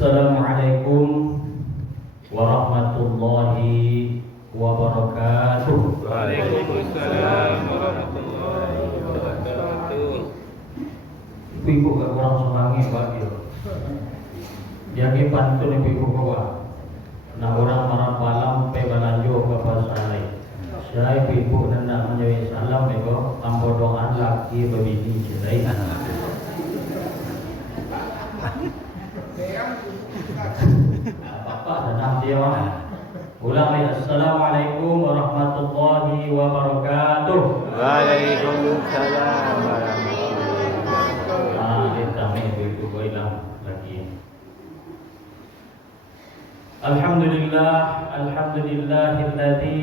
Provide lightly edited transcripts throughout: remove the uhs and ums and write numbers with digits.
Assalamualaikum warahmatullahi wabarakatuh. Waalaikumsalam warahmatullahi wabarakatuh. Ibu gak kurang semangat Pak yo. Jadi pantun ibu bawa. Nah orang marah malam pe balanjo ke pasar lain. Saya ibu nanda menjadi salam bego ambo doa laki berbini cerai. Apa senang dia mah. Ulang lagi. Assalamualaikum warahmatullahi wabarakatuh. Waalaikumsalam warahmatullahi wabarakatuh. Kita ibu hilang lagi. Alhamdulillahilladzi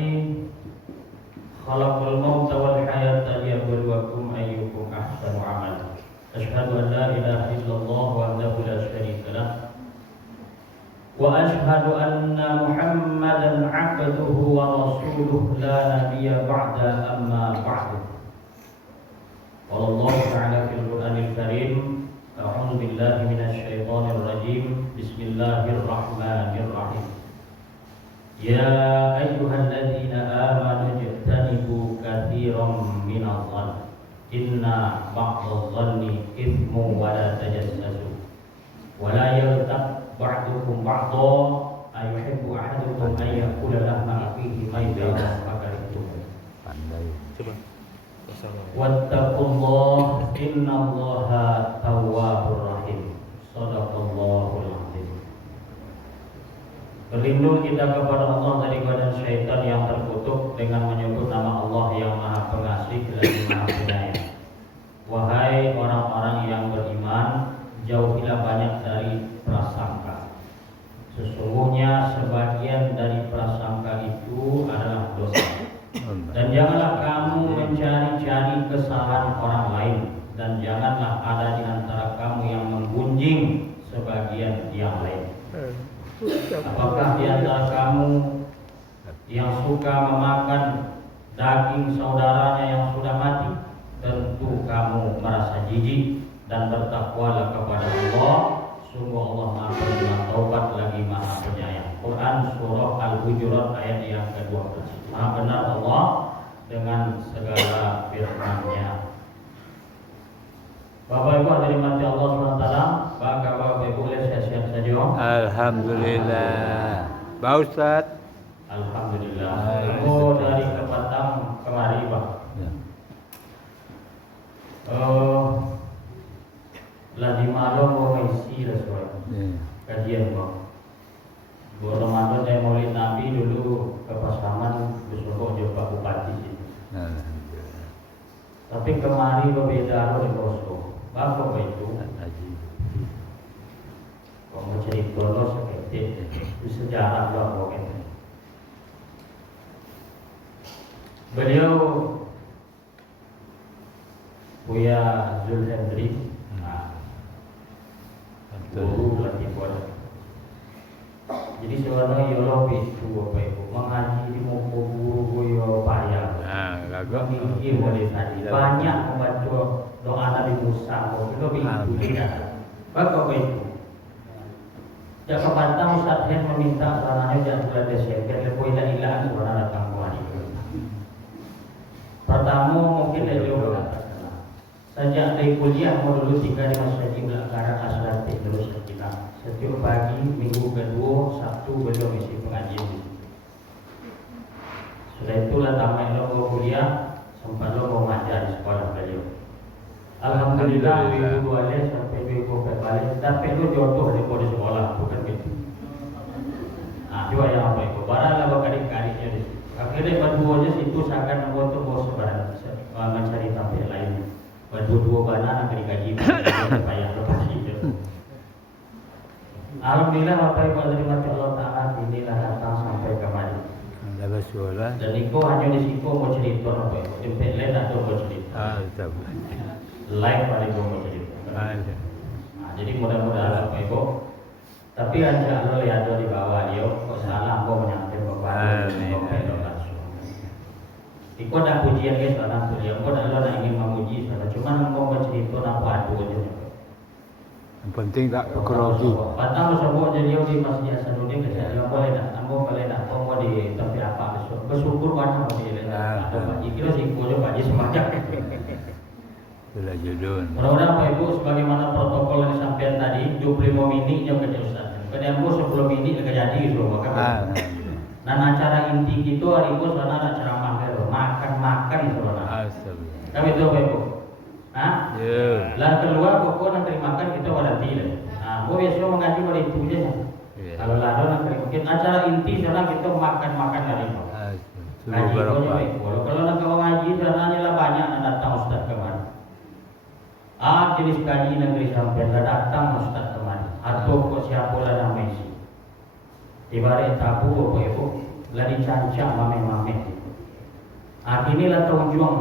khalaqal mauta wal hayata liyabluwakum ayyukum ahsanu amala. Asyhadu an la ilaha illallah wahdahu la syarika lah. Wa asyhadu anna Muhammadan 'abduhu wa rasuluhu la nabiyya ba'da amma ba'du. Wallahu ta'ala fil Qur'anil Karim. A'udzu billahi minasy syaithanir rajim. Bismillahirrahmanirrahim. Ya ayyuhalladzina amanu ijtanibu katsiran minadh dhann. Inna ba'dadh dhanni ithmun wa la tajassasu. Wa la yaghtab ba'dukum ba'dhan ayuhibbu ahadukum an ya'kula lahma akhihi maytan fakarihtum. Coba. Wattaqullah innallaha tawwabur rahim. Shadaqallahul azim. Berlindung kita kepada Allah dari godaan syaitan yang terkutuk dengan menyebut nama Allah yang Maha Pengasih lagi Maha Penyayang. Wahai orang-orang yang beriman, jauhilah banyak dari prasangka. Sesungguhnya sebagian dari prasangka itu adalah dosa. Dan janganlah kamu mencari-cari kesalahan orang lain, dan janganlah ada di antara kamu yang menggunjing sebagian yang lain. Apakah di antara kamu yang suka memakan daging saudaranya yang sudah mati? Tentu kamu merasa jijik, dan bertakwalah kepada Allah. Sungguh Allah Maha Penerima Taubat lagi Maha Penyayang. Quran Surah Al-Hujurat ayat yang ke-12. Maha benar Allah dengan segala firman-Nya. Bapak Ibu hadirin mati Allah SWT, bangga Bapak Ibu boleh sehat-sehat saja. Alhamdulillah. Pak Ustaz. Alhamdulillah. Aku dari Kepatang kemari Pak. Lagi malam mau isi lah soal kajian Pak. Buat Ramadan saya maulid Nabi dulu ke Pasaman besok jumpa Bupati sini. Tapi kemari berbeda loh di Poso. Bapak itu kok mau cerita lo seperti itu sejarah Bapak ini. Beliau Buya Zulhendri, guru latih bola. Jadi sebenarnya yo itu Bapak Ibu mengaji di muka guru yo payah. Mengikir boleh tadi banyak membaca doa Nabi Musa. Lebih itu tidak. Bapak Ibu. Jakarta Ustaz Hen meminta sananya jangan bulan Desember lepoin ilah suara datang kemari. Pertama mungkin dia berkata sejak dari kuliah mau dulu tinggal di Masjid Belakara Asrati terus kita. Setiap pagi, minggu kedua, Sabtu beliau misi pengajian. Sudah itulah tamat lo mau kuliah, sempat lo mau ngajar di sekolah beliau. Alhamdulillah, minggu dua les sampai minggu balik. Tapi lo jodoh di sekolah, bukan gitu. Nah, juga yang apa itu? Baranglah berkali-kalinya di situ. Akhirnya berdua situ seakan membuat mau sebarang mencari tampil lain. Berdua banana dikaji supaya lepas itu. Alhamdulillah Bapak Ibu terima kasih Allah Ta'ala inilah datang sampai kemari. Dan Iko hanya di situ mau cerita Bapak Ibu. Jemput lain atau mau cerita. Live paling mau cerita. Nah, jadi mudah-mudahan Bapak Ibu. Tapi aja lo lihat di bawah dia. Kok salah kok menyampaikan Bapak Ibu. Iko dah pujian guys, orang pujian. Iko dah lo ingin memuji. Cuma mau cerita apa aduh aja. Yang penting tak grogi. Patang sebut jadi di Masjid Hasanuddin ke dia boleh dah. Ambo boleh dah tunggu di tempat apa besok. Bersyukur mana mau dia. Ada bagi kira sih boleh bagi semangat. Itulah jodoh. Mudah-mudahan Bapak Ibu sebagaimana protokol yang disampaikan tadi 25 menit jam kerja Ustaz. Kemudian Bu 10 menit lega jadi semua kan. Nah acara inti itu hari Bu sana ada ceramah gitu. Makan saudara. Astagfirullah. Kami itu Bapak Ibu. Hah? Ya. Lah keluar pokok nak terima makan kita waranti lah. Nah, Bu biasa mengaji pada itu je. Kalau lado nak terima mungkin acara inti sana kita makan hari itu. Kaji kalau nak kau ngaji sana lah banyak nak datang Ustaz kemari. Jenis kaji negeri sampai datang Ustaz kemari. Atau kau siapa lah nama isi. Ibarat tabu Bapak Ibu, lah dicancang mame-mame. Inilah tujuan.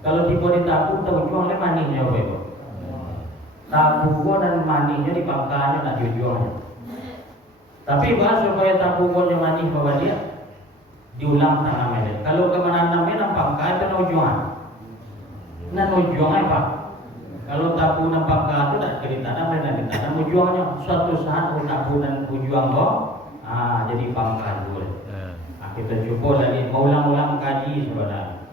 Kalau tiba di tabu tujuan le maninya Bapak Ibu. Tabu dan maninya di pangkalnya nak tujuannya. Tapi bahas supaya tabu yang mani bawa dia diulang tanam dia. Kalau kemana namanya pangkal itu tujuan. Nah tujuannya apa? Kalau tabu nampak itu tak ditanam dan ditanam tujuannya suatu saat tabu dan tujuan jadi pangkal boleh. Kita cuba lagi ulang-ulang kaji saudara.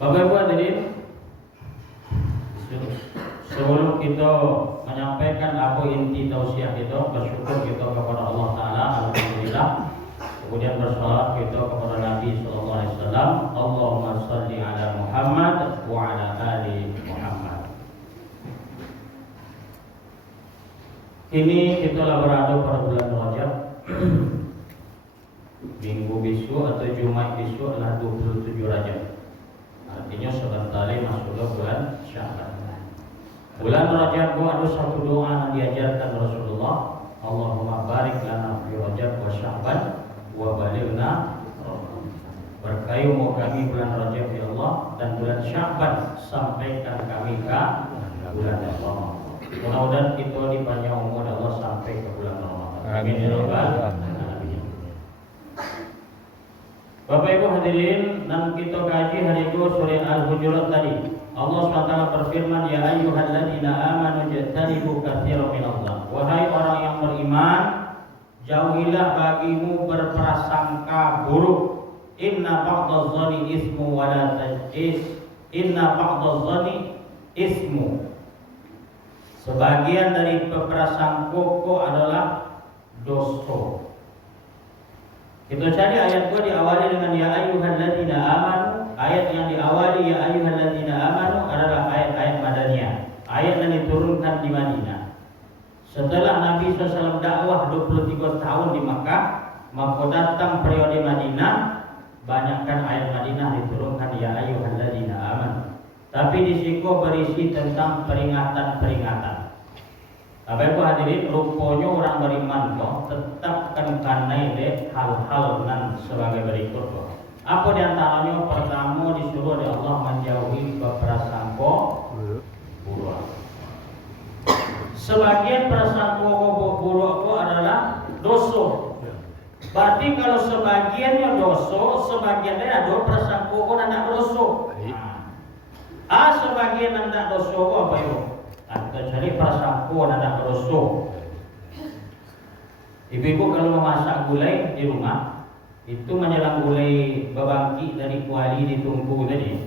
Bapak Ibu hadirin, sebelum kita menyampaikan apa inti tausiah kita, bersyukur kita kepada Allah Taala, alhamdulillah. Kemudian bersalawat kita kepada Nabi sallallahu alaihi wasallam. Allahumma shalli ala Muhammad wa ala ali Muhammad. Ini kita lah berada pada bulan Rajab. Minggu besok atau Jumat besok adalah 27 Rajab. Artinya sebentar lagi masuklah bulan Sya'ban. Bulan Rajab ada satu doa yang diajarkan Rasulullah. Allahumma barik lana fi Rajab wa Sya'ban wa balighna Ramadan. Berkayu kami bulan Rajab ya Allah dan bulan Sya'ban sampaikan kami ke bulan Ramadan. Mudah-mudahan kita dipanjang umur Allah sampai ke bulan Ramadan. Amin ya rabbal alamin. Bapak Ibu hadirin, dan kita kaji hari itu surah Al-Hujurat tadi. Allah SWT berfirman, ya ayyuhalladzina amanu jtanibu katsiran minadh-dhann. Wahai orang yang beriman, jauhilah bagimu berprasangka buruk. Inna ba'dadh-dhanni ismu wa la tajis. Inna ba'dadh-dhanni ismu. Sebagian dari berprasangka adalah dosa. Kita cari ayat gua diawali dengan ya ayyuhalladzina amanu. Ayat yang diawali ya ayyuhalladzina amanu adalah ayat-ayat Madaniyah. Ayat yang diturunkan di Madinah. Setelah Nabi SAW dakwah 23 tahun di Makkah, maka datang periode Madinah, banyakkan ayat Madinah diturunkan ya ayyuhalladzina amanu. Tapi di situ berisi tentang peringatan-peringatan. Bapak Ibu hadirin, rupanya orang beriman kok tetap kanai deh hal-hal nan sebagai berikut kok. Apa diantaranya? Pertama disuruh oleh Allah menjauhi berprasangka buruk. Sebagian prasangka buruk itu adalah dosa. Berarti kalau sebagiannya dosa, sebagiannya ada prasangka anak dosa. Sebagian anak dosa apa itu? Kita cari prasangka anak dosa. Ibu-ibu kalau memasak gulai di rumah, itu menjelang gulai babangki dari kuali ditungku tadi,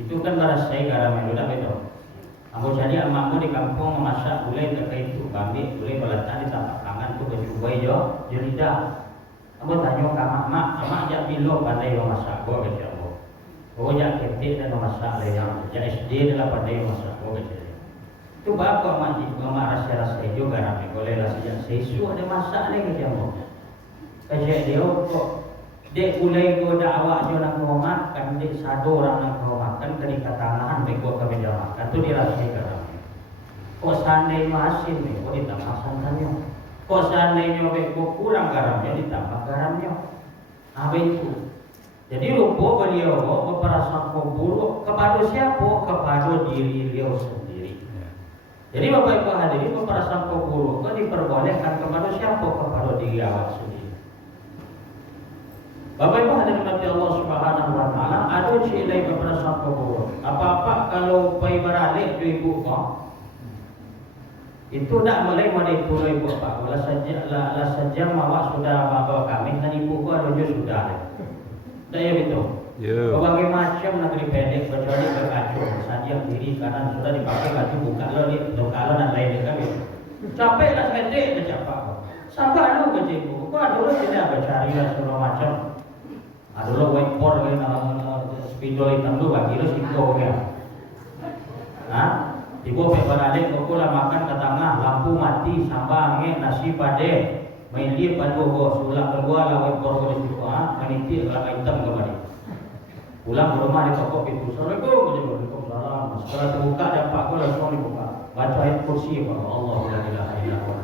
itu kan merasai garam itu dah betul. Aku jadi amakku di kampung memasak gulai terkait itu, bambi gulai balatan di tapak tangan tu bercubai jo, jadi dah. Aku tanya ke mak ajak bilo pandai memasak gua kata aku. Oh jak ketik dan memasak yang SD adalah pandai memasak gua kata. Itu bapak mama rasa-rasa juga garam boleh lah sejak sesu ada masak ni kata aku. Kata dia kok dek gulai gua dak awak jo nak mau makan, dek sado orang nak mau makan kena katangan baik gua ke meja makan tu dia rasa garam. Kok seandainya masin ni, kok ditambah santannya. Kok seandainya baik gua kurang garamnya ditambah garamnya. Apa itu? Jadi rupa beliau berprasangka buruk kepada siapa? Kepada diri beliau sendiri. Jadi Bapak Ibu hadirin, berprasangka buruk itu diperbolehkan kepada siapa? Kepada diri awak sendiri. Bapak Ibu hadirin mati Allah Subhanahu wa taala, ada cilai berprasangka buruk. Apa-apa kalau pai beralik tu ibu kau, Itu tak boleh mau diturun ibu bapak. Lah saja mawak sudah bawa kami dan ibu gua ada sudah. Dah ya gitu. Ya. Berbagai macam negeri pendek kecuali berkacung saja kiri kanan sudah dipakai baju buka lo ni kalau nak lain kan gitu. Capek lah seketik dah capek. Sampai lu ke cikgu. Gua dulu tidak bercari lah segala macam. Dulu wakeboard kan nama spidol hitam tu bagi lo singko kan. Ibu perbalik kau lah makan ke tengah, lampu mati, sambal angin, nasi padeh, main dia padu go, sulah keluar lah wakeboard ke situ, meniti kelapa hitam kembali. Pulang ke rumah di toko pintu, Assalamualaikum, Waalaikumsalam. Setelah terbuka dapat aku langsung dibuka. Baca ayat kursi, Allah la ilaha illallah.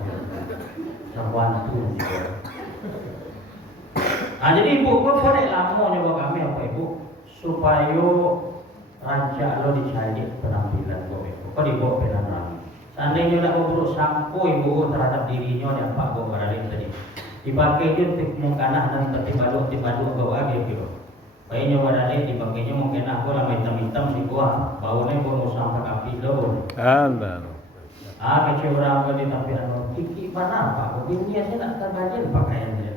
Terbantu. Jadi ibu kau boleh lama nyoba kami apa ibu supaya rancak lo dicari penampilan kau ibu. Kau dibawa penampilan. Seandainya nak buruk sampo ibu terhadap dirinya dan pak kau balik tadi. Dipakai je untuk mengkanah dan tiba-tiba bawa gitu. Bayinya wadalik dipakainya mungkin aku lama hitam-hitam si gua baunya gua mau sampai api lo. Allah. Kecil orang kau di tampilan lo. Kiki mana pak? Bini saya nak terbajian pakaian dia.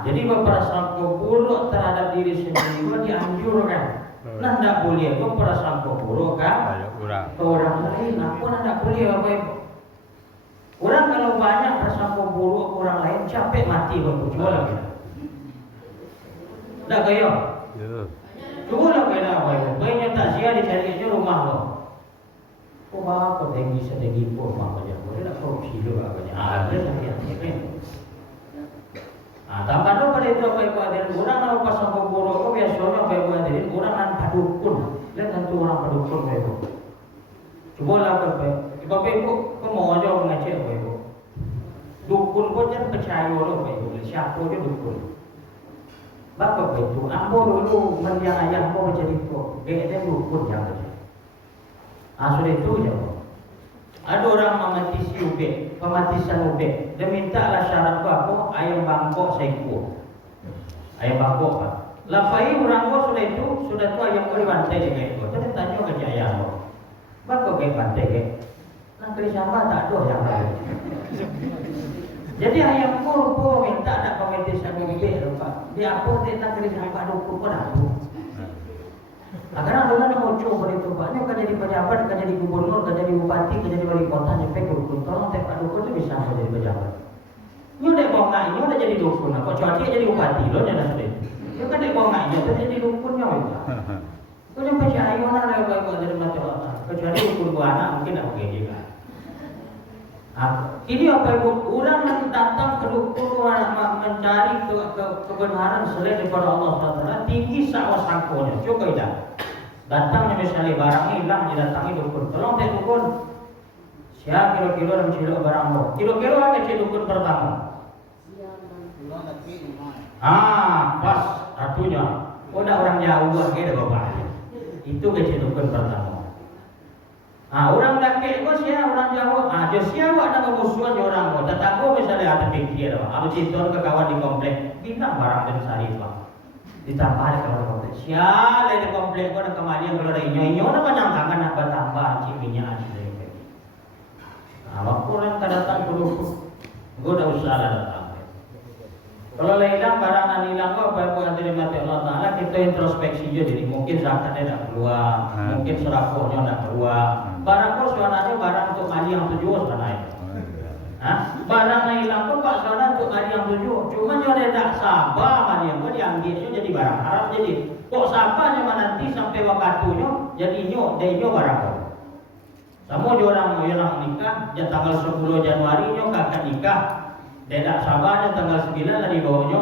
Jadi perasaan kau buruk terhadap diri sendiri gua dianjurkan. Nah tidak boleh kau perasaan kau buruk kan? Ke orang lain. Aku tidak boleh apa ibu. Orang kalau banyak perasaan kau buruk ke orang lain capek mati kau jual lagi. Tak kaya. Ya. Cuba lah kaya apa itu. Banyak takziah dicari rumah lo. Kau bawa kau tinggi sedegi pun apa aja. Boleh nak korupsi juga banyak. Ada sakit kan. Tambah tu pada itu apa ibu hadirin. Orang nak pasang kau buruk kau biasanya apa ibu hadirin. Orang nak padukun. Lihat tentu orang padukun apa ibu. Cuba lah apa ibu. Kau mau aja mengajak apa ibu. Dukun pun jangan percaya lo apa ibu. Siapa dia dukun. Bapak itu, ambo dulu mendiang ayah ambo menjadi tua. Dia dukun yang saja. Sudah itu je. Ada orang mematisi ubek, pematisan ubek. Dia minta lah syarat tu apa? Ayam bangkok seko. Ayam bangkok kan. Lapai orang tu sudah tu ayam kau dibantai dengan itu. Jadi tanya ke ayah tu. Bapak kau bantai ke? Nak kali sama tak ada yang lain. Jadi ayam pun minta nak pemetisan ubek lupa. Dia apa dia nak kali sama dukun pun aku. Kadang-kadang orang mau coba itu Pak, ini kan jadi pejabat, kan jadi gubernur, kan jadi bupati, kan jadi wali kota, sampai dukun. Tolong Pak dukun itu bisa jadi pejabat. Ini udah bongkak, ini udah jadi dukun. Kok cuaca jadi bupati loh, jangan sedih. Ini kan dia bongkak, ini udah jadi dukunnya. Kau jangan percaya orang yang baik-baik dari mata Allah. Kecuali dukun gua anak mungkin tak oke juga. Ini apa ibu? Orang yang datang ke dukun mencari kebenaran selain daripada Allah SWT tinggi sawah sangkonya. Coba tidak. Datangnya misalnya barang hilang didatangi dukun. Tolong tak dukun. Siapa kira-kira yang cilok barang lo? Kira-kira apa cik dukun pertama? Pas satunya. Udah orang jauh lagi dah bapak. Itu kecil dukun pertama. Orang dakik kau siapa orang jauh. Dia siapa nak musuhan orang kau. Tetap kau misalnya ada pikir. Apa cinta ke kawan di komplek. Bintang barang dan sarifah. Ditambah ada kawan komplek. Siapa di komplek kau nak kemana kalau ada inyo nak panjangkan nak bertambah ciminya asli. Waktu orang tak datang ke dukun. Kau dah usaha datang. Kalau hilang barang dan hilang kau apa yang dari mati Allah Taala kita introspeksi je diri. Mungkin zakatnya tak keluar, mungkin serakohnya tak keluar. Barang kau sebenarnya barang untuk ngaji yang tujuh sebenarnya. Barang yang hilang kau pak sebenarnya untuk ngaji yang tujuh. Cuma dia tak sabar ngaji yang kau diambilnya jadi barang haram jadi. Kok sabarnya nanti sampai waktunya jadi nyo barang kau. Sama orang nikah, tanggal 10 Januari nyo kakak nikah. Dia tak sabarnya tanggal 9 lah dibawanya,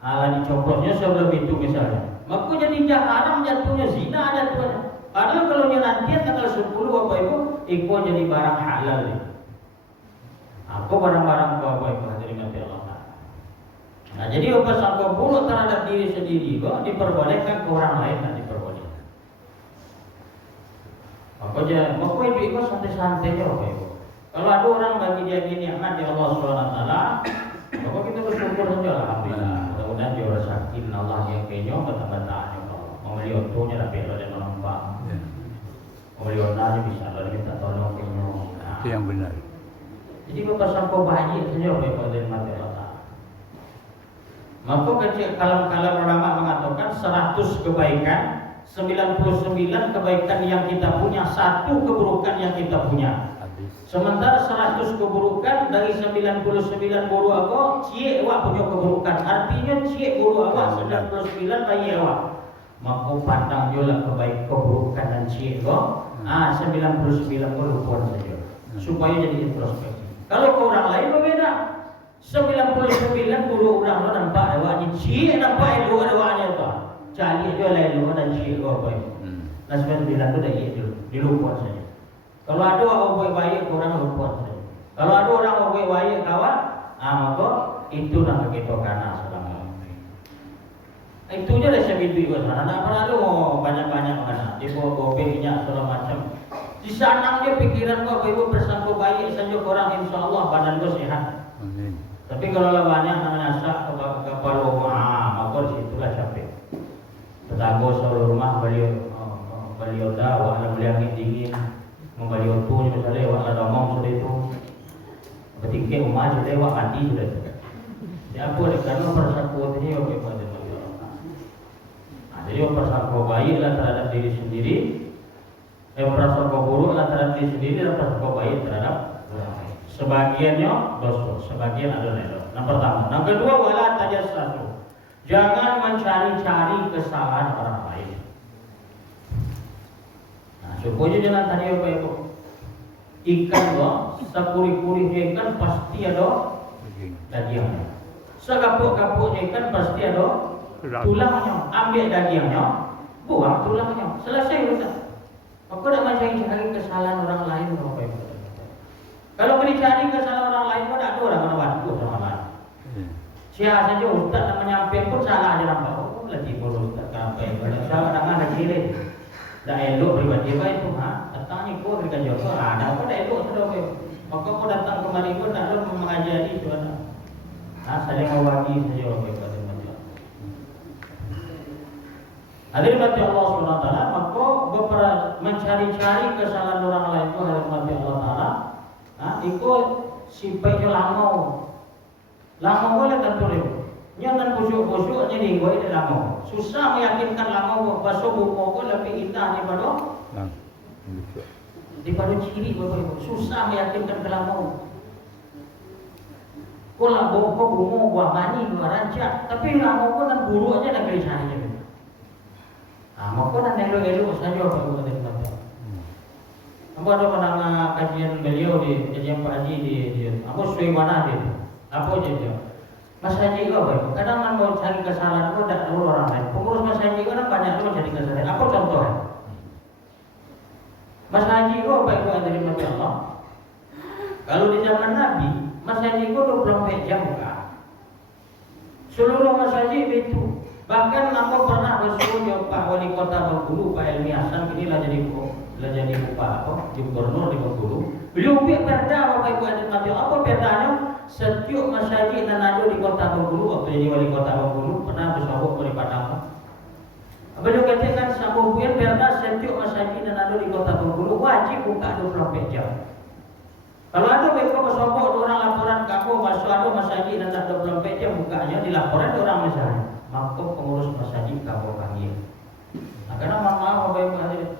lah dicoplosnya sebelum itu misalnya. Maka jadi haram jatuhnya, zina jatuhnya. Padahal kalau nanti tanggal 10 apa itu, ikut jadi barang halal. Aku barang-barang apa itu dari mati Allah. Nah jadi apa sangka buruk terhadap diri sendiri, kok diperbolehkan ke orang lain tak diperbolehkan. Maka itu santai-santai je apa itu. Kalau ada orang bagi dia nikmat dari Allah SWT, maka kita bersyukur saja alhamdulillah. Mudah-mudahan dia rasakin Allah yang kenyo betah-betahnya kalau mau lihat tuanya tapi ada nampak. Mau lihatnya bisa lalu minta tolong Itu yang benar. Jadi bersangka baik saja pada mati Allah. Maka kecil kalam-kalam ulama mengatakan 100 kebaikan, 99 kebaikan yang kita punya, 1 keburukan yang kita punya. Habis. Sementara 100 keburukan dari 99 buru awak, cie awak punya keburukan. Artinya cie buru awak 99 bayi awak. Maka pandang juga kebaik keburukan dan cie awak. 99 buru pun saja. Supaya jadi introspeksi. Kalau ke orang lain berbeda. 99 buru orang lo nampak awaknya, cie nampak elu awaknya tu. Cari dia lain lu dan cie awak baik. Dan 99 tu dah iya dulu, dilupakan saja. Kalau ada orang baik orang lupa saja. Kalau ada orang baik kawan, maka itu nak kita kana selama ini. Itu je lah sebidu itu. Anak mana tu banyak-banyak kana. Dia bawa bobeknya segala macam. Di sana dia pikiran kau ibu bersangka baik saja orang insya-Allah badan kau sihat. Amin. Tapi kalau lah banyak namanya sak kepala maka di situlah capek. Tetangga seluruh rumah beliau dah wala beliau dingin. Membeli waktu misalnya awak ada omong sudah itu ketika umat sudah awak mati sudah itu. Ya apa dia karena persangkuan ini awak pada Allah. Jadi persangkuan baiklah terhadap diri sendiri, persangkuan buruklah terhadap diri sendiri dan persangkuan baik terhadap sebagiannya dosa, sebagian adalah dosa. Yang pertama, yang kedua wala tajassasu. Jangan mencari-cari kesalahan orang lain. Supaya jangan tadi apa itu ikan loh, sepuri-puri ikan pasti ada dagingnya. Sekapuk-kapuk ikan pasti ada tulangnya. Ambil dagingnya, buang tulangnya. Selesai urusan. Maka tidak mencari kesalahan orang lain apa itu. Kalau mencari kesalahan orang lain pun ada orang bantu sama lain. Siapa saja ustaz nak menyampaikan pun salah aja nampak. Oh lagi bodoh ustaz sampai. Kalau salah dengan lagi le. Dah elok pribadi baik tu datangnya kau berikan jawab. Dah kau dah elok sudah kau. Maka kau datang kemari pun tak ada mengajari tuan. Saling mewakili saja baik pada manusia. Hadirin mati Allah Subhanahu Wa Taala, maka mencari-cari kesalahan orang lain itu hadirin mati Allah Taala. Ikut sifatnya lama boleh tentu dia. Nyantan busuk-busuknya di gua ini lama. Susah meyakinkan lama basuh buku kau lebih indah daripada ciri bapak ibu. Susah meyakinkan ke lama. Kau lah buku bunga buah mani buah rancak, tapi lama kau dan buru aja nak beli sahaja. Maka nak elok-elok saja bapak ibu kata kata. Apa ada pandangan kajian beliau di kajian Pak Haji di apa sesuai mana dia? Apa je dia? Mas Haji itu apa? Kadang kan mau cari kesalahan itu tidak tahu orang lain. Pengurus Mas Haji itu kan banyak tu cari kesalahan. Apa contohnya? Mas Haji itu apa itu dari mati Allah? Kalau di zaman Nabi, Mas Haji itu 24 jam bukan? Seluruh Mas Haji itu. Bahkan aku pernah bersuruh Pak Wali Kota Bengkulu, Pak Elmi Hasan, inilah jadi gubernur di Bengkulu. Beliau buat perda Bapak Ibu hadirin mati Allah. Apa perdanya? Setiap masjid dan ada di Kota Bengkulu, waktu jadi wali Kota Bengkulu pernah bersabuk dari Padang. Beliau katakan sambung buat perda setiap masjid dan ada di Kota Bengkulu wajib buka 24 jam. Kalau ada mereka bersabuk orang laporan kamu masuk ada masjid dan ada 24 jam bukanya dilaporan orang masjid. Maka pengurus masjid kamu panggil. Karena maaf Bapak Ibu hadirin.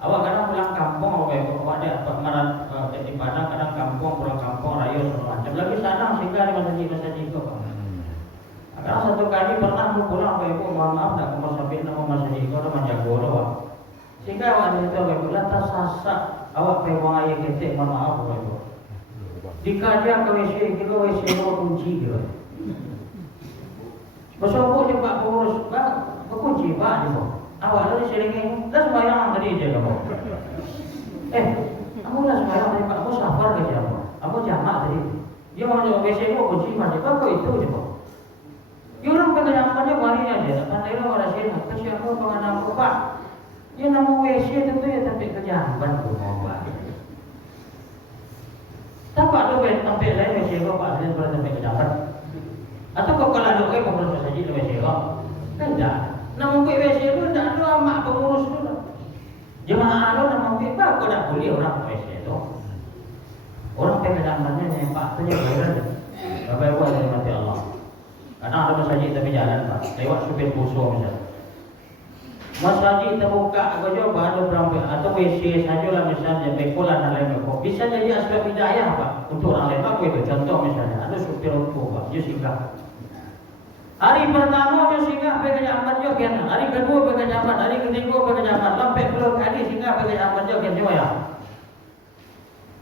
Awak kadang pulang kampung Bapak Ibu, awak ada di Padang kadang kampung, pulang kampung, raya segala macam. Lagi sana sehingga di masjid itu. Karena satu kali pernah aku pulang Bapak Ibu, mohon maaf tak mau sampai nama masjid itu ada menjago awak. Sehingga awak di situ Bapak Ibu lantas sasak awak pegang air ketek, mohon maaf Bapak Ibu. Dikaja ke WC, kita WC itu kunci dia. Bersabuk je Pak pengurus, berkunci Pak je. Awak lalu seringnya, dah sembahyang tadi je kamu. Kamu dah sembahyang tadi Pak, kamu safar ke siapa? Kamu jamak tadi. Dia mau jawab WC itu kunci mana? Apa itu je Pak? Dia orang pekerjaannya mari aja. Pandai lah orang sini. Kesiapa pengenal Pak? Dia nama WC tentu ya tapi kerjaan bantu mau Pak. Tapak tu tempat lain WC Pak, dia boleh tempat kerjaan. Atau kau kalau ada orang pengurus masjid di WC Pak? Tidak. Nama WC itu tidak ada mak pengurus tu. Jemaah ada nama WC Pak, kau tak boleh orang WC itu. Orang pekerjaannya nyepak itu nyepak aja. Bapak ibu ada mati Allah. Kadang ada masjid tapi jalan pak, lewat supir busuk misalnya. Masjid terbuka saja baru berapa atau WC saja lah misalnya bekolan dan lain sebagainya. Bisa jadi asbab hidayah pak untuk orang lain. Apa itu? Contoh misalnya ada supir untuk pak, dia singgah. Hari pertama dia singgah pekerjaan dia kan. Hari kedua pekerjaan, hari ketiga pekerjaan. Sampai 10 kali singgah pekerjaan dia kan ya.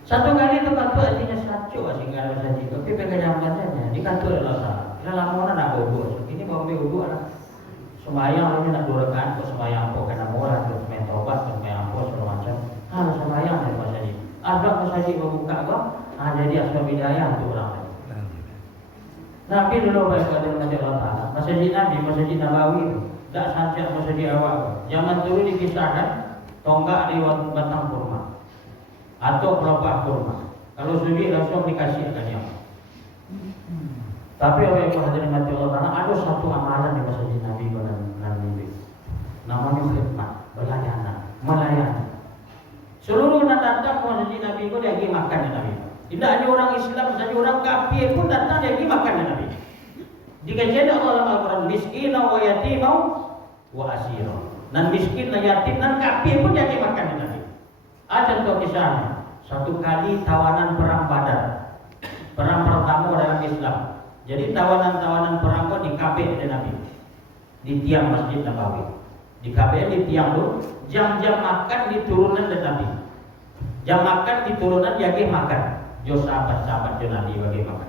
Satu kali itu kantor artinya satu singgah masjid. Tapi pekerjaan dia di kantor adalah salah. Dalam mana nak bodoh? Ini mau bodoh lah. Sembayang ini nak dua rakaat, kok sembayang kok kena morat, kok sembayang tobat, kok sembayang kok segala macam. Sembayang dari masjid. Asbab masjid membuka kok, jadi asbab hidayah untuk orang lain. Nabi dulu baik pada Nabi Allah Taala. Masjid Nabi, Masjid Nabawi, tak saja masjid awal. Zaman dulu dikisahkan tonggak di batang kurma atau pelepah kurma. Kalau sudi langsung dikasih akan yang. Tapi apa yang hadirin mati Allah Taala, ada satu amalan di masjid Nabi dan Nabi. Namanya khidmat, melayani. Seluruh yang datang ke masjid Nabi itu dia pergi makan di Nabi. Tidak hanya orang Islam saja, orang kafir pun datang dia pergi makan di Nabi. Dikajian Allah dalam Al-Quran, miskin wa yatim wa asir. Dan miskin dan yatim dan kafir pun dia pergi makan di Nabi. Ada contoh kisahnya. Satu kali tawanan perang Badar, perang pertama dalam Islam. Jadi tawanan-tawanan perang di kabeh di Nabi, di tiang Masjid Nabawi, di kabeh di tiang tu, jam-jam makan di turunan di Nabi, jam makan di turunan dia makan, jo sahabat-sahabat jo Nabi bagi makan.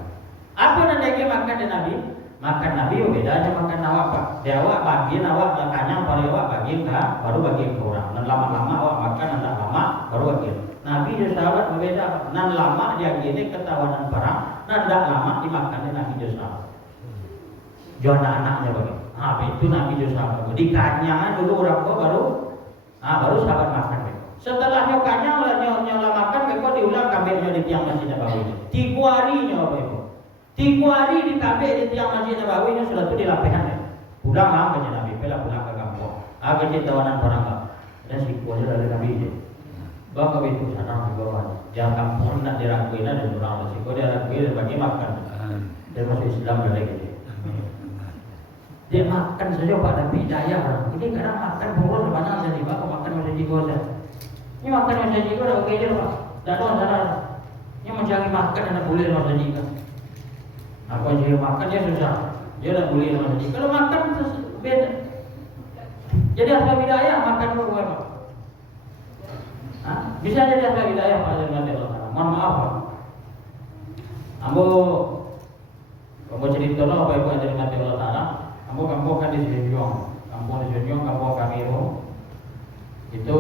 Apa yang dia makan di Nabi? Makan Nabi beda aja makan awak pak. Dia awak bagian awak kanyang paling awak bagian kah, baru bagian ke orang. Dan lama-lama awak makan, dan lama baru bagian. Nabi dan sahabat berbeda. Nan lama dia gini ketawanan perang, nan tidak lama dimakan Nabi dan sahabat. Jo anak-anaknya bagi. Itu Nabi dan sahabat. Di kanyangan dulu orang kau baru sahabat makan. Setelah nyo kanyang lah nyo makan, mereka diulang kabelnya di tiang Masjid Nabawi. 3 hari nyo apa 3 hari di kabel di tiang Masjid Nabawi nyo sudah tu dilapihan. Pulang lah ke Nabi, pulang ke kampung. Kerja tawanan perang dan si kuasa dari Nabi je. Bawa ke itu sana di bawah. Jangan kampung nak diraguin dan orang resiko dia raguin bagi makan. Dia masuk Islam dari gitu. Dia makan saja pada hidayah orang. Ini kadang makan boros banyak jadi pak makan macam jiwa saja. Ini makan macam jiwa dah okey je pak. Tak ada masalah. Ini mencari makan anda boleh macam jiwa. Apa dia makan dia susah. Dia dah boleh macam jiwa. Kalau makan beda. Jadi asal hidayah makan dulu apa? Bisa jadi asal hidayah Pak dengan Allah. Mohon maaf Pak. Ambo cerita lah apa ibu dari mati Allah Taala. Ambo kampung kan di Sejong, kampung Kamiro. Itu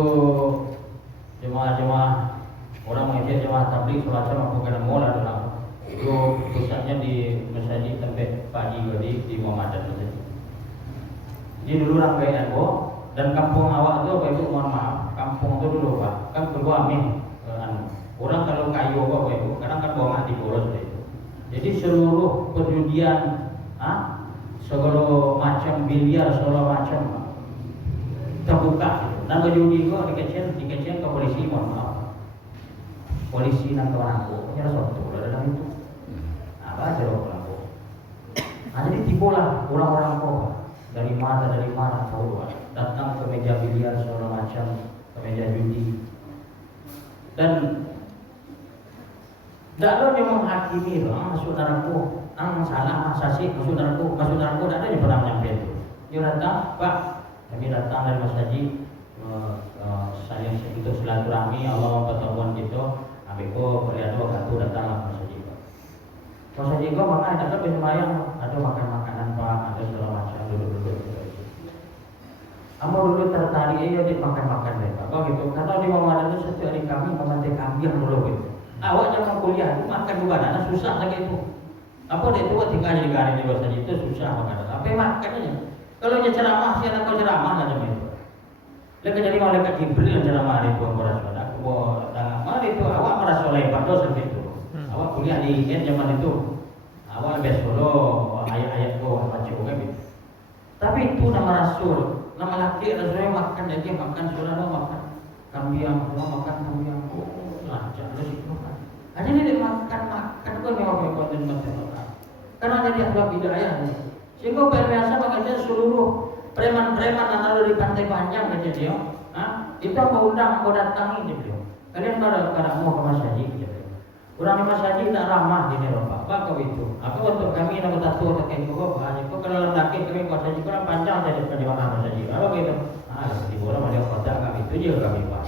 jemaah-jemaah orang mengajar jemaah tabligh semacam aku kena mola dalam. Itu pusatnya di Masjid tempat pagi di Muhammadan Masjid. Jadi dulu orang kaya dan kampung awak tu apa ibu mohon maaf, kampung tu dulu Pak, kan kedua amin. Orang kalau kayu apa ibu, kadang kan bawa mati boros itu. Jadi seluruh perjudian, segala macam biliar, segala macam terbuka. Dan berjudi kau dikecil ke polisi mohon maaf. Polisi nak kawan aku, punya sesuatu dalam itu. Apa aja orang aku. Jadi timbullah orang-orang kau. Dari mana tahu datang ke meja biliar segala macam, ke meja judi dan tidak ada yang menghakimi masuk neraka, salah masa sih masuk neraka tidak ada yang pernah nyampe itu. Dia datang Pak, kami datang dari masjid saya itu silaturahmi Allah pertemuan kita, ambilku beriado katu datang masjid. Masjid kau makan ada bersembahyang, ada makan makanan Pak, ada segala macam duduk. Ambo dulu tertarik di makan mereka. Begitu. Karena di Muhammadan itu setiap hari kami memantai kambing dulu gitu. Awak jangan kuliah itu makan di mana susah lagi itu. Apa dia itu tinggal di garis di bawah itu susah makan. Apa makan aja. Kalau dia ceramah sih anak kau ceramah aja itu. Lepas jadi malaikat Jibril yang ceramah itu orang saudara. Aku bawa itu awak merasa lepas dosa itu. Awak kuliah di zaman itu. Awak lebih solo ayat-ayat kau baca gitu. Tapi itu nama Rasul. Nama laki Rasulnya makan dia makan saudara makan kambing, makan kambing. Lancar lu sih makan. Ada ni nih orang konten masyarakat. Karena ada di akhlak hidayah nih. Sehingga biasa mengajar seluruh preman-preman yang ada di Pantai Panjang aja dia. Itu mau undang, mau datangi dia. Kalian pada mau ke Mas Haji dia. Orang di Mas Haji tak ramah ini loh Pak. Apa kau itu? Apa untuk kami nak bertato terkait kau Pak? Kau kalau dalam laki kami Mas Haji kurang panjang saja perjalanan Mas Haji. Apa gitu? Di bola ada kota kami itu je kami Pak.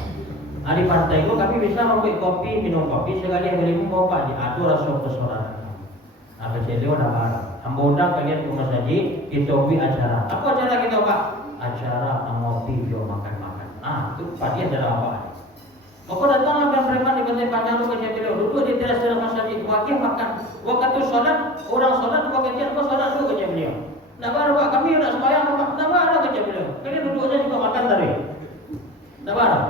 Di pantai itu kami bisa membuat kopi, minum kopi sekali beli mau Pak diatur rasa persaudaraan. Kecil udah marah. Undang kalian ke Mas Haji, kita buat acara. Apa acara kita Pak? Acara ngopi, bio makan-makan. Itu pasti acara apa? Maka datanglah preman di Pantai Panjang lu kerja beliau duduk di teras Mas Haji, wakil makan. Waktu sholat, orang sholat, waktu apa sholat lu kerja beliau. Nah baru Pak, kami nak sembahyang Pak. Nah baru kerja beliau. Kalian duduk aja juga makan tadi. Nah baru.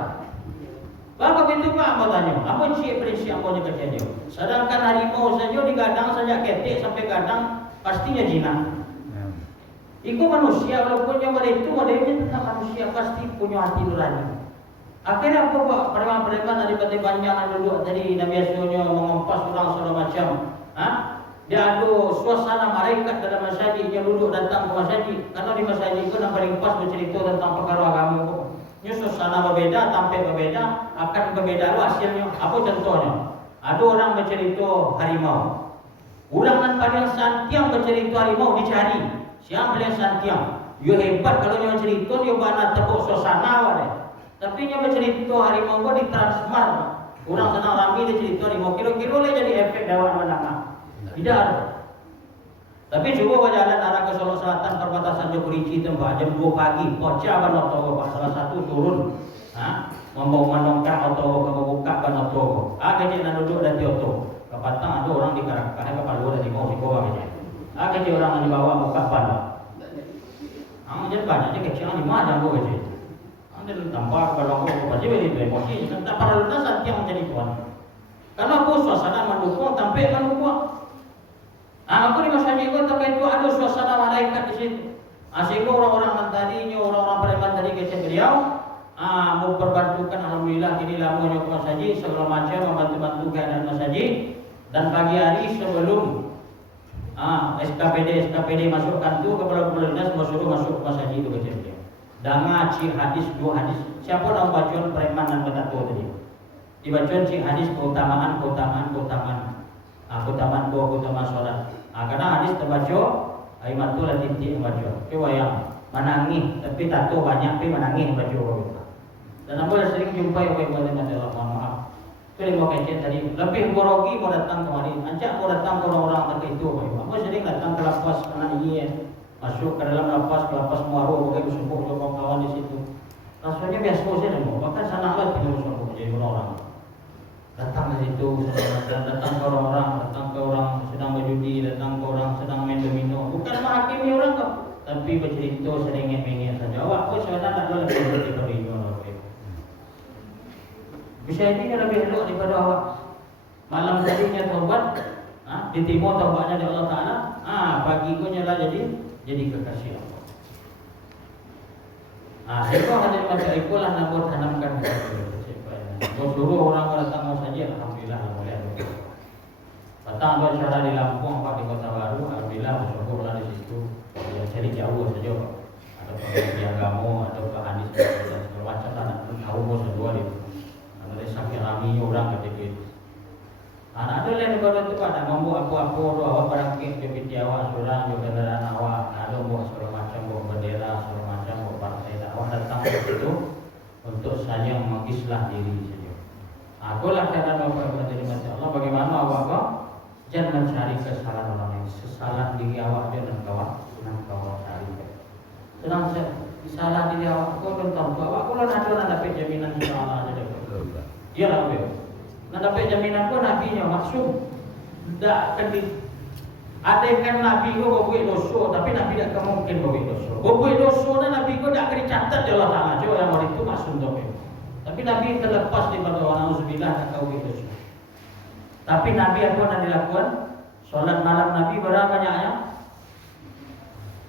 Bapak begitu Pak, mau tanya, apa sih prinsip apa kerja dia? Sedangkan harimau saja digadang saja ketik sampai gadang pastinya jinak. Iku manusia walaupun yang itu modelnya tetap manusia pasti punya hati nurani. Akhirnya apa Pak? Preman-preman dari Pantai Panjang yang duduk tadi dan biasanya mengompas orang segala macam. Dia ada suasana malaikat dalam masjid yang duduk datang ke masjid. Karena di masjid itu yang paling pas bercerita tentang perkara agama. Ini suasana berbeda, tampil berbeda, akan berbeda hasilnya. Apa contohnya? Ada orang bercerita harimau. Orang yang paling santiang bercerita harimau dicari. Siapa paling santiang? Dia hebat kalau dia cerita dia banyak tepuk suasana wale. Tapi dia bercerita harimau kok ditransfer. Orang senang rami dia cerita harimau. Kira-kira boleh jadi efek dawan mana? Tidak ada. Tapi coba berjalan arah ke Solo Selatan perbatasan Jogorici tempat jam 2 pagi, pocah ban otowo Pak salah satu turun, membawa menongkak otowo ke membuka ban otowo. Kecil nak duduk dan otowo. Kepatang ada orang di Karakah, kepala dua dari mau sikowa kecil. Kecil orang yang dibawa buka ban. Jadi banyak kecil di mana gua kecil. Anda tambah kalau gua pasti beri emosi, tak pada lunasan yang menjadi tuan. Karena aku suasana mendukung, tampil mendukung. Aku di masjid itu tapi itu ada suasana malaikat di situ. Sehingga orang-orang tadinya, orang-orang preman tadi kecil beliau, memperbantukan alhamdulillah ini lamunya ke masjid segala macam membantu-bantu keadaan masjid. Dan pagi hari sebelum SKPD masukkan tu kepala dinas suruh masuk ke masjid itu kecil beliau. Dan ngaji hadis 2 hadis. Siapa orang bacaan preman dan bertato tadi? Dibacakan si hadis keutamaan sholat. Karena hadis terbaca aimatul latiti membaca. Kewa yang menangis tapi tato banyak tapi menangis membaca begitu. Dan ambil sering jumpa yang bagaimana Allah mohon maaf. Itu yang mau kecil tadi lebih grogi mau datang kemari. Ancak mau datang ke orang-orang tadi itu. Apa sering datang ke lapas karena iya masuk ke dalam lapas muaro pakai bersumpuk kawan-kawan di situ. Rasanya biasa saja mau. Bahkan sanaklah tidak bersumpuk jadi orang. Datang ke situ, datang ke orang sedang berjudi, datang ke orang sedang main domino. Bukan menghakimi orang kok, tapi bercerita serengit-mengit saja. Awak pun sebenarnya tak boleh lebih daripada itu. Bisa ini lebih elok daripada awak. Malam tadinya taubat, diterima taubatnya dari Allah Taala. Pagi ku nyala jadi kekasih Allah. Siapa hadir pada ikulah nak tanamkan hati. Suruh orang datang saja, alhamdulillah boleh. Datang acara di Lampung, di Kota Baru, alhamdulillah bersyukurlah di situ. Ya cari jauh saja, ada pengajian agama, ada hadis dan segala macam. Anak tahu bos dua itu. Ada sakit rami orang ketika itu. Anak ada lain daripada itu ada membuat apa-apa doa awak berangkit ke piti awak surang juga kendaraan awak. Ada buat segala macam, buat bendera segala macam, buat partai awak datang ke situ untuk saja mengislah diri saja. Akulah cara Bapak dari mati Allah. Bagaimana awak kau jangan mencari kesalahan orang lain. Salah diri awak dia dan kawan cari. Sedang salah diri awak kau tentang awak kau nak dapat jaminan insya Allah aja deh. Dia lah beliau. Nak dapat jaminan kau nabinya maksud tak kedip. Ada kan nabi kau berbuat dosa, tapi nabi tak mungkin berbuat dosa. Berbuat dosa dan nabi kau tak kena catat dia Allah Taala. Coba yang orang itu maksud tu. Tapi nabi terlepas daripada orang auzubillah tak kau berdosa. Tapi nabi apa yang dilakukan? Solat malam nabi berapa banyaknya?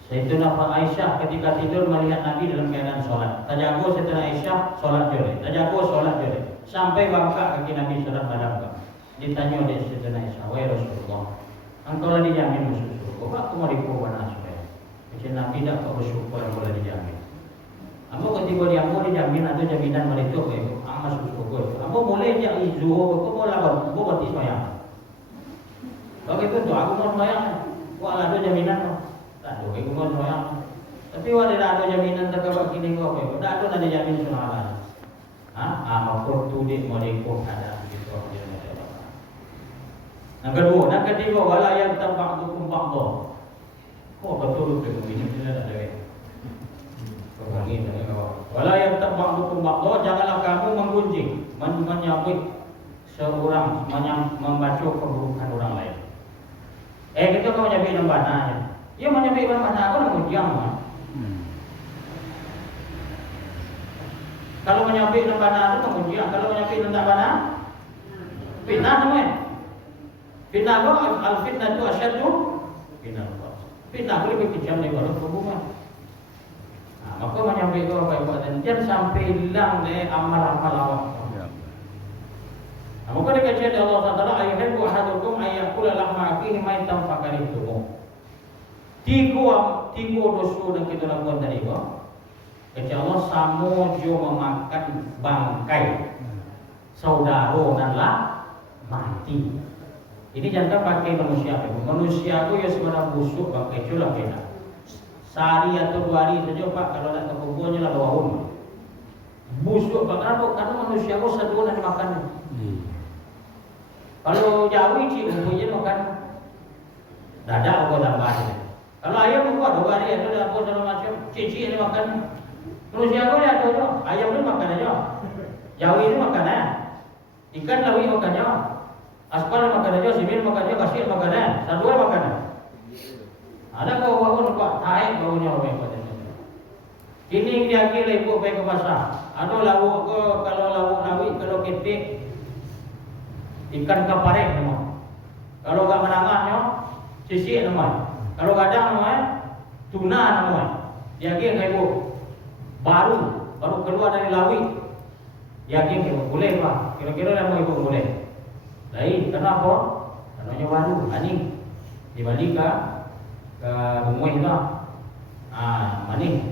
Sayyidina Aisyah ketika tidur melihat nabi dalam keadaan solat. Tajago Sayyidina Aisyah solat jole. Tajago solat jole. Sampai bangkak kaki nabi solat malam. Ditanya oleh Sayyidina Isa, "Wahai Rasulullah, engkau lah dijamin masuk surga. Aku mau dikubur supaya." Macam Nabi tak kau bersyukur engkau lah dijamin. Kamu ketika dia mau dijamin atau jaminan mereka itu, masuk surga. Kamu boleh je izu, kau mau lawan, kau berarti semayang. Kalau itu tu aku mau semayang, kau ada jaminan tak ada, aku mau semayang. Tapi wadah ada jaminan terkebak kini kau, tak ada nanti jamin sunah. Maka tu dia mereka ada gitu. Yang kedua, yang ketiga, wala yang tabba'dukum ba'dha. Kok betul ke begini tidak ada lagi. Begini wala yang tabba'dukum ba'dha, janganlah kamu menggunjing, menyambut seorang, membaca keburukan orang lain. Kita kau menyambut dalam bananya. Ya menyambut dalam bana aku nak mengunjang. Kalau menyambut dalam bana itu mengunjang, kalau menyambut dalam bana fitnah semua. Fitnah al-fitnah itu asyadu fitnah. Fitnah lebih kejam daripada hubungan. Maka menyambut itu apa dan jangan sampai hilang dari amal-amal awak. Maka dikatakan Allah SWT, "Ayyuhal ahadukum ayyakula lahma akhihi maitan fakarihtumu." Tiga dosa yang kita lakukan tadi, kata Allah samo jo memakan bangkai saudara danlah mati. Ini jangan pakai manusia. Manusia itu ya sebenarnya busuk bangkai culah beda. Sehari atau 2 hari saja Pak, kalau nak ke kuburnya lah 2 tahun. Busuk Pak, karena manusia itu satu nak makan. Kalau Jawi cik umpunya makan dada atau tambah. Kalau ayam itu ada 2 hari atau apa segala macam, cici ini makan. Manusia itu ada tu, ayam itu makan aja. Jawi itu makan ikan lawi makan aja. Aspal makan aja, simin makan aja, kasir makan aja, sadua makan aja. Ada bau nampak taik baunya orang pada itu. Kini dia kira ibu pergi ke pasar. Ada lauk ke, kalau lauk lawi, kalau ketik ikan kaparek nama. Kalau gak menangahnya sisik nama. Kalau kadang nama tuna nama. Dia kira ibu baru keluar dari lawi. Yakin ibu boleh Pak. Kira-kira nama ibu boleh. Lain, kenapa? Karena baru, ani dibalik ke bumuih lah. Manis.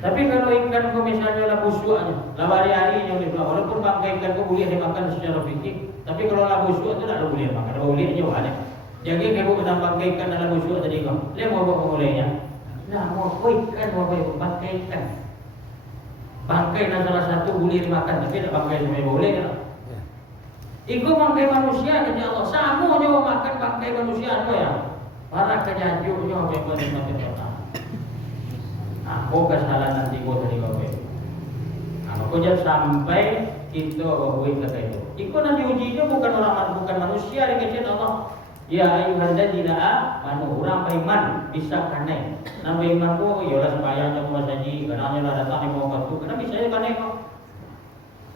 Tapi kalau ikan kau misalnya lah busuk aja, lah hari-hari yang dia walaupun bangkai ikan kau boleh dimakan secara fikih, tapi kalau lah busuk tu tak boleh makan, tak boleh aja ada. Jadi kalau kau nak bangkai ikan dalam busuk tadi kau, dia mau apa bolehnya? Nah, mau ikan mau apa bangkai ikan. Bangkai dan salah satu boleh dimakan, tapi tak bangkai semua boleh kan? Iku bangkai manusia kata Allah, sama nyawa makan bangkai manusia tu ya. Para kejajunya bebas mati kata. Aku kesalahan nanti kau tadi kau. Aku jangan sampai kita berbuat kata itu. Iku nanti ujinya bukan bukan manusia yang kata Allah. Ya ayyuhalladzina amanu, orang beriman bisa kanai. Nama iman ko ialah sembahyang jamu masaji, kerana lah datang di bawah batu, kena bisa je kanai kau.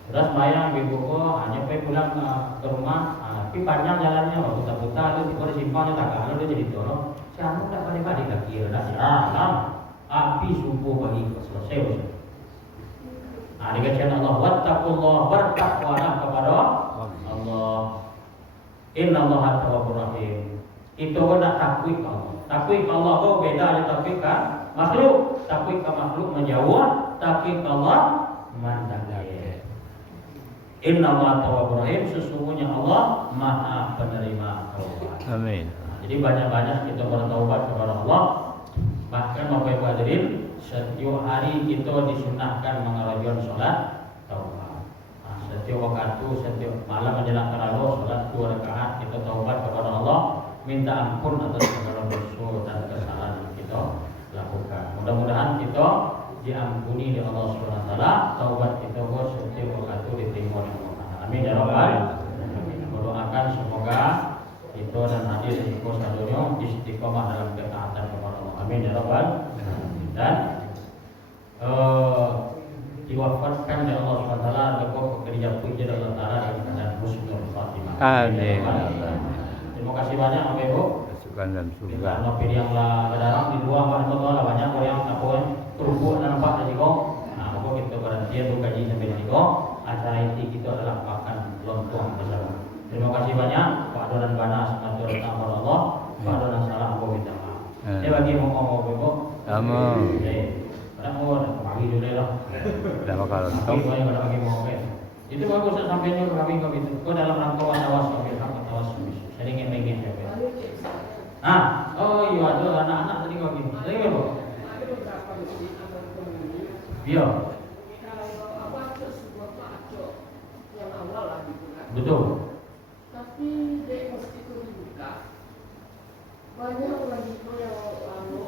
Sudah sembahyang ibu ko hanya pergi pulang ke rumah, tapi panjang jalannya waktu buta-buta tu tiba disimpannya tak kalau dia jadi dorong. Siapa tak balik-balik lagi dah siram. Api subuh bagi selesai. Dikatakan Allah wattaqullah, bertakwalah kepada Allah. Innallaha tawwabur rahim. Itu nak takwik Allah. Takwik Allah tu beda dengan takwik makhluk. Takwik makhluk menjauh, takwik Allah mendekat. Innallaha tawwabur rahim, sesungguhnya Allah Maha penerima taubat. Amin. Jadi banyak-banyak kita bertaubat kepada Allah. Bahkan Bapak Ibu hadirin, setiap hari kita disunahkan mengerjakan sholat taubat. Setiap waktu, setiap malam menjelang tarawih, sholat 2 rakaat kita taubat kepada Allah, minta ampun atas segala dosa dan kesalahan yang kita lakukan. Mudah-mudahan kita diampuni oleh Allah Subhanahu wa taala, taubat kita setiap waktu diterima oleh Allah. Amin ya rabbal alamin. Doakan semoga kita dan hadir di kuasa dunia istiqomah dalam ketaatan kepada Allah. Amin ya rabbal alamin. Dan diwafatkan oleh Allah Subhanahu wa taala dengan pekerja puji Allah taala dalam keadaan husnul khatimah. Amin. Terima kasih banyak Bapak Ibu. Masukkan dalam surga. Karena pilih yang berdarah di luar Allah banyak orang yang apa terubuk dan nampak tadi kok. Maka kita berhenti untuk kaji sampai tadi kok. Acara inti kita adalah makan lontong bersama. Terima kasih banyak Pak Donan Banas matur kepada Allah, Pak Donan salam aku minta maaf. Bagi mau ngomong Ibu. Sama. Namun pagi dulu lah. Dah bakal Tapi tahu. banyak pada pagi mau itu bagus sampai ni kami itu. Kau dalam rangka tawas kami tawas. Saya ingin ya. Oh iya ada anak-anak tadi kau gini. Lagi apa? Iya. Betul. Tapi dia mesti itu dibuka. Banyak orang itu yang lalu.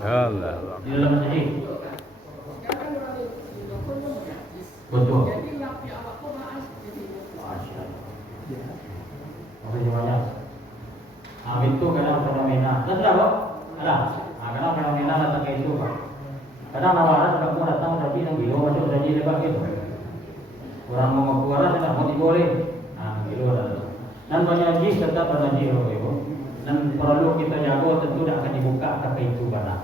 Allah. Di dalam masjid. Sekarang orang itu pun gratis. Betul. Jadi yang pihak aku bahas jadi. Masya Allah. Makasih banyak. Itu kadang fenomena. Sudah Pak? Ada. Kadang fenomena datang ke itu Pak. Kadang nawaran sudah mau datang saji yang kilo masuk saji lebat gitu. Orang mau keluar sudah mau diboleh. Kilo dah. Dan banyak jis tetap berhaji Ibu. Dan perlu kita jaga tentu tidak akan dibuka tapi itu barang.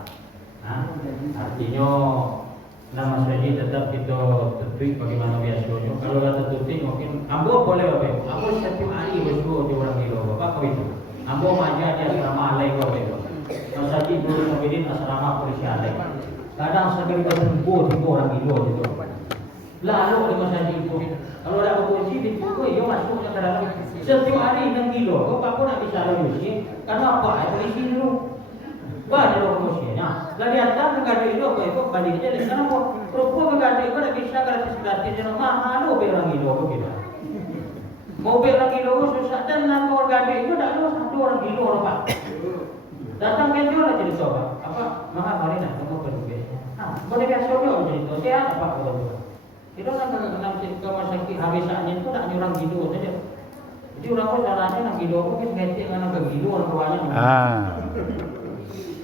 Artinya nama saji tetap kita tertulis bagaimana biasanya. Kalau dah tertulis mungkin ambo boleh Bapak. Ambo setiap hari bersuruh di orang kilo Bapak kau itu. Ambo manja di asrama alai kau itu. Masaji dulu sampai asrama polisi alai. Kadang sekali bertempur di orang kilo itu. Lalu di masaji itu. Kalau ada polisi itu, yo masuk ke dalam. Setiap hari 6 kilo. Kau apa nak bisa lalu karena apa? Polisi dulu. Bah dulu komisinya. Lagi ada mengadu itu apa itu balik je. Kenapa? Perempuan mengadu itu tak bisa gratis jangan mahal lo berang kilo begitu. Mau berang kilo susah dan nak orang gadu itu tak lo satu orang kilo Pak. Datang ke jual jadi coba. Apa? Mahal hari nak kamu perlu biasa. Boleh biasa juga jadi tu. Dia apa kau tu? Kita nak ke rumah sakit habis angin tu nak nyurang kilo saja. Jadi orang pun caranya nak kilo mungkin ngetik dengan ke kilo orang tuanya.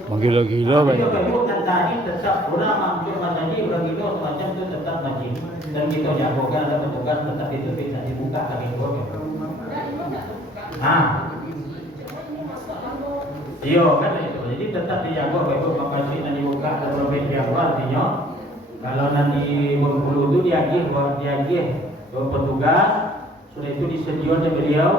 Menggilo-gilo banyak. Dan tadi tetap orang mampir tadi orang kilo semacam itu tetap majin dan kita jagokan ada petugas tetap itu bisa dibuka kami kilo. Iya kan itu. Jadi tetap dijaga baik bapak sih nanti dibuka dan lebih jago artinya kalau nanti Bengkulu itu diagih petugas sudah itu disediakan beliau.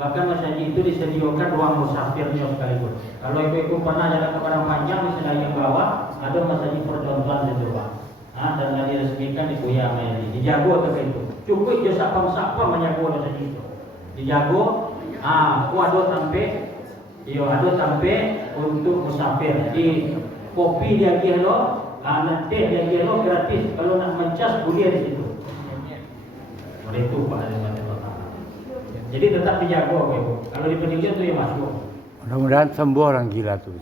Bahkan Mas Haji itu disediakan ruang musafirnya sekalipun. Kalau ibu pernah jalan ke Padang Panjang di Senayan bawah, ada Mas Haji percontohan di bawah. Dan diresmikan di Buya Meli. Dijago ke itu. Cukup je sapam-sapam menjago Mas Haji itu. Dijago, ada sampai untuk musafir. Di kopi dia kilo, teh dia kilo gratis. Kalau nak mencas boleh di situ. Oleh itu Pak Azman. Jadi tetap dijaga Ibu. Kalau di peninggian tu ya masuk. Mudah-mudahan sembuh orang gila tu.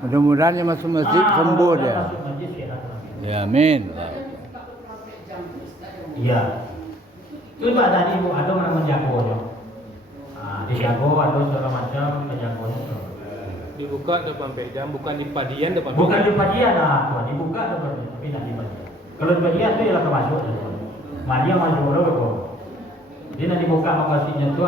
Mudah-mudahan yang masuk masjid sembuh dia. Masuk masjid Ya amin. Iya. Itu Pak tadi Ibu ada orang menjagonya. Dijago ada segala macam penjagonya. Dibuka depan jam, bukan di padian depan. Bukan di padian dibuka depan tapi tidak di padian. Kalau di padian tu ialah kemasuk. Maria masuk dulu. Dia nak dibuka makasihnya tu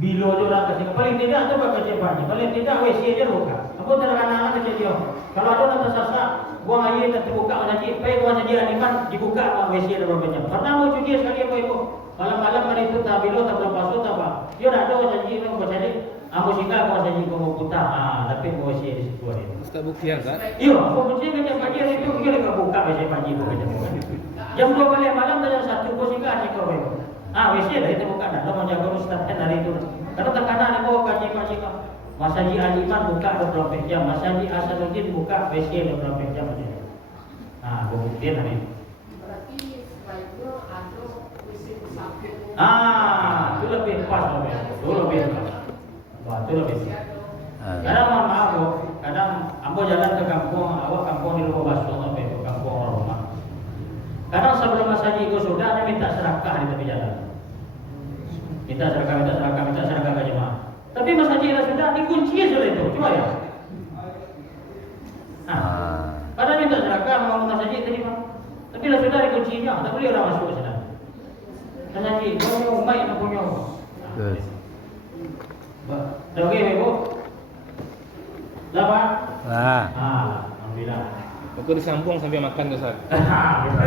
bilo je orang kasih. Paling tidak tu pakai cepatnya. Paling tidak WC je buka. Apa terang anak kecil dia. Kalau ada nak tersasar, buang air dan terbuka saja. Baik buang saja animan dibuka WC dan berbanyak. Pernah mau cuci sekali apa ibu? Malam-malam hari itu tak bilo tak berapa pasut apa. Dia nak ada saja itu apa saja. Aku singgah aku saja kau mau putar. Tapi WC di situ ada. Ustaz Bukian kan? Iya, aku cuci kerja pagi hari itu dia nak buka WC pagi tu kerja. Jam 2 balik malam dah jam 1 kau singgah aja kau ibu. WC dah itu bukan dah. Mau jaga ustaz kan hari itu. Kalau tekanan ni bawa kaji-kaji kau. Mas Haji Aliman buka 24 jam. Mas Haji Asaduddin buka WC 24 jam aja. Kemudian hari itu. Berarti sebaiknya ada WC musafir. Itu lebih pas lebih. Itu lebih pas. Itu lebih pas. Kadang mohon maaf bu, kadang ambo jalan ke kampung, awak kampung di Luar Basung apa itu kampung orang rumah. Kadang sebelum Mas Haji ikut sudah dia minta serakah di tepi jalan. Minta serakah ke jemaah. Tapi Mas Haji sudah dikunci sudah itu, coba ya. Padahal minta serakah mau Mas Haji terima. Tapi sudah dikuncinya, tak boleh orang masuk ke sana. Mas Haji, punya umat yang punya. Dah okey ibu? Dah Pak? Alhamdulillah. Maka disambung sampai makan ke Ustaz.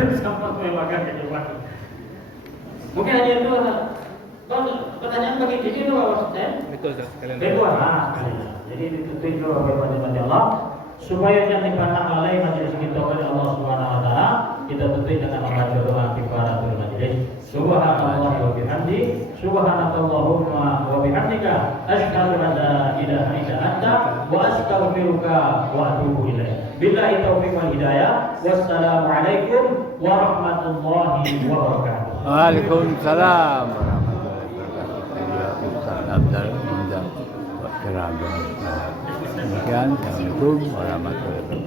Disambung sampai makan ke jemaah. Mungkin hanya itu. Pertanyaan bagi diri dulu maksudnya. Itu Ustaz sekalian. Kedua, sekalian. Jadi ditutup dulu kepada Allah supaya jangan dipandang lalai majelis kita oleh Allah Subhanahu wa taala. Kita tutup dengan membaca doa kifaratul majelis. Subhanallah wa bihamdi, subhanakallahumma wa bihamdika, asyhadu an la ilaha illa anta wa astaghfiruka wa atubu ilaik. Billahi taufiq wal hidayah. Wassalamu alaikum warahmatullahi wabarakatuh. Waalaikumsalam warahmatullahi wabarakatuh. Ya Ustaz Abdul Hamzah. Demikian, Assalamualaikum warahmatullahi wabarakatuh.